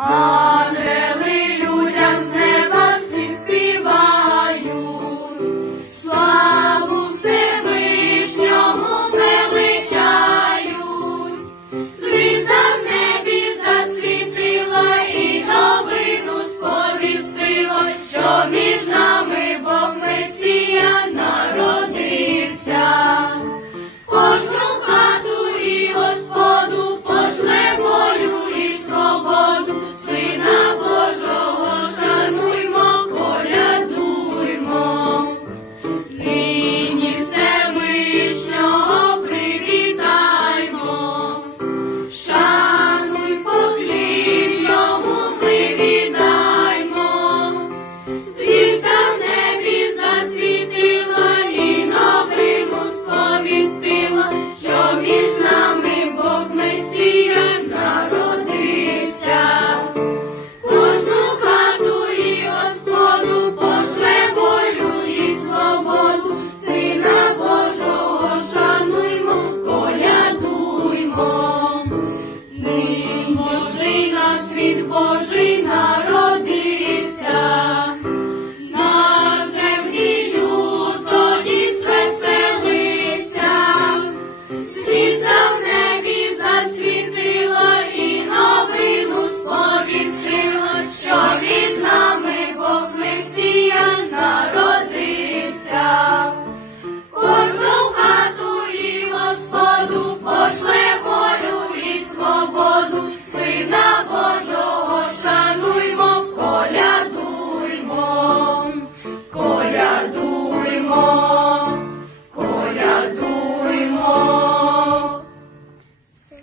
Oh.